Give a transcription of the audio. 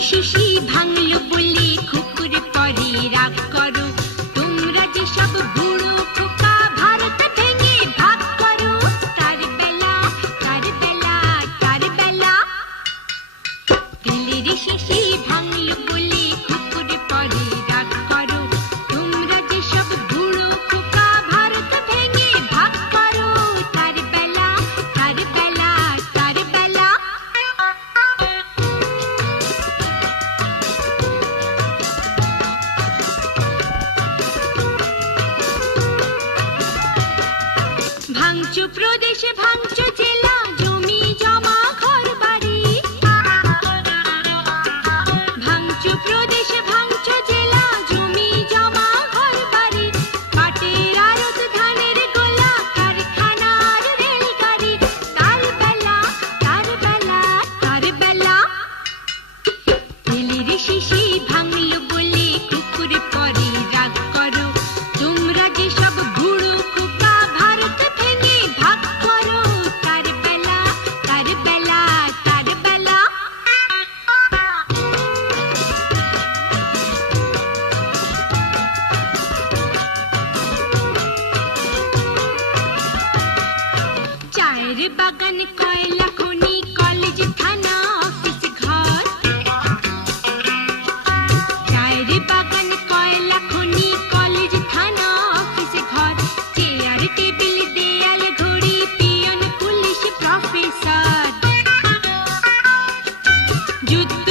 শিশি ভাঙলো বলে কুকুর পরে রাগ করো, তোমরা যে সব বুড়ো খোকা ভারত ভেঙে ভাগ করো। তার বেলা তার বেলা তার বেলা, তেলের শিশি ভাঙলো বলে কুকুর পরে রাগ করো, তোমরা যে সব বুড়ো খোকা ভারত ভেঙে ভাগ করো। তার বেলা তার বেলা তার বেলা। ভাঙচো প্রদেশে ভাঙচো জেলা, জমি জমা ঘর বাড়ি। ভাঙচো প্রদেশে ভাঙচো জেলা, জমি জমা ঘর বাড়ি। পাটের আড়ত, ধানের গোলা, কারখানার রেলগাড়ি। তার বেলা তার বেলা তার বেলা, তেলের শিশি ভাঙলো বলে কুকুর পরে রাগ করো, তোমরা যে সব বুড়ো খোকা ভারত ভেঙে ভাগ করো। তার বেলা তার বেলা তার বেলা। চায়ের বাগান, কয়লা খনি, কলেজ, থানা, অফিস, ঘর। চায়ের বাগান, কয়লা খনি, কলেজ, থানা, অফিস, ঘর। চেয়ার টেবিল, দেয়াল ঘড়ি, পিয়ন, পুলিশ, প্রফেসর। যুদ্ধ